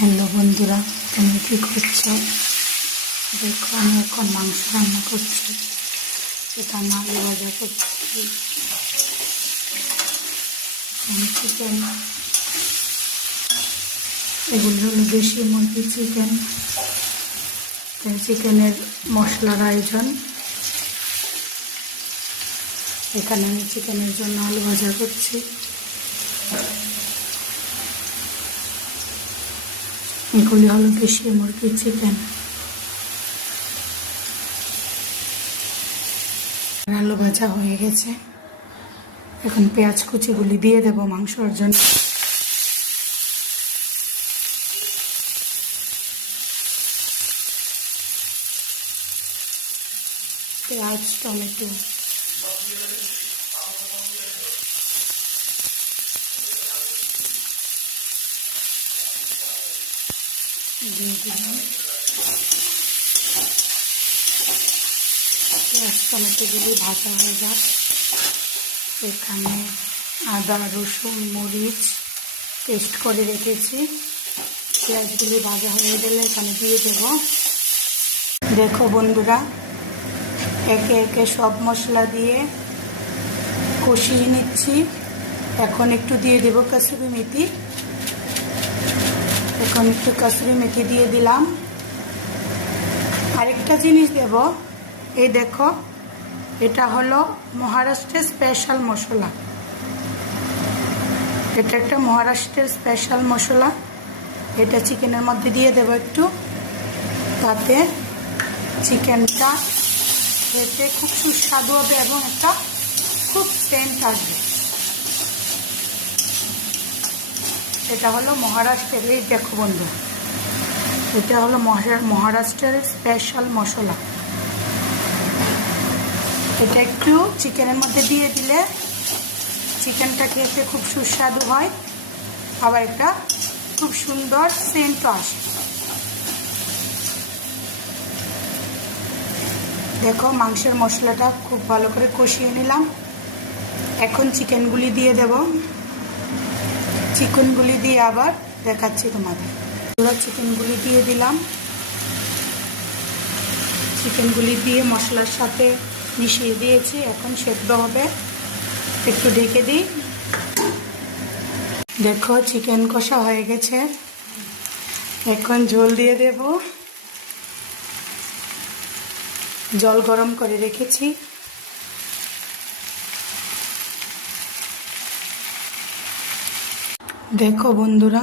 Hello বন্ধুরা, তুমি কি করছো? দেখো, আমি এখন মাংস রান্না করছি। সেটা আমি আলু ভাজা করছি। চিকেন, এগুলো হলো দেশি মুরগি চিকেন। চিকেনের মশলার আয়োজন। এখানে আমি চিকেনের জন্য আলু ভাজা করছি। এগুলি হলো দেশি মুরগির চিকেন। আলু ভাজা হয়ে গেছে। এখন পেঁয়াজ কুচিগুলি দিয়ে দেব মাংসর জন্য। পেঁয়াজ, টমেটো, দিয়ে দিলাম। পেঁয়াজ টমেটোগুলি ভাজা হয়ে যাক। এখানে আদা, রসুন, মরিচ পেস্ট করে রেখেছি। পেঁয়াজগুলি ভাজা হয়ে গেলে এখানে দিয়ে দেব। দেখো বন্ধুরা, একে একে সব মশলা দিয়ে কষিয়ে নিচ্ছি। এখন একটু দিয়ে দেব কাসুরি মেথি। এখন একটু কাসুরি মেথি দিয়ে দিলাম। আরেকটা জিনিস দেব, এই দেখো, এটা হলো মহারাষ্ট্রের স্পেশাল মশলা। এটা একটা মহারাষ্ট্রের স্পেশাল মশলা। এটা চিকেনের মধ্যে দিয়ে দেব একটু, তাতে চিকেনটা খেতে খুব সুস্বাদু হবে এবং একটা খুব সেন্ট আসবে। এটা হলো মহারাষ্ট্রের, এই দেখো বন্ধু, এটা হলো মহারাষ্ট্রের স্পেশাল মশলা। এটা একটু চিকেনের মধ্যে দিয়ে দিলে চিকেনটা খেতে খুব সুস্বাদু হয়, আবার একটা খুব সুন্দর সেন্টও আসে। দেখো, মাংসের মশলাটা খুব ভালো করে কষিয়ে নিলাম। এখন চিকেনগুলি দিয়ে দেব। চিকেনগুলি দিয়ে আবার দেখাচ্ছি তোমাদের। পুরো চিকেনগুলি দিয়ে দিলাম। চিকেনগুলি দিয়ে মশলার সাথে মিশিয়ে দিয়েছি। এখন সেদ্ধ হবে, একটু ঢেকে দিই। দেখো, চিকেন কষা হয়ে গেছে। এখন ঝোল দিয়ে দেব। জল গরম করে রেখেছি। দেখো বন্ধুরা,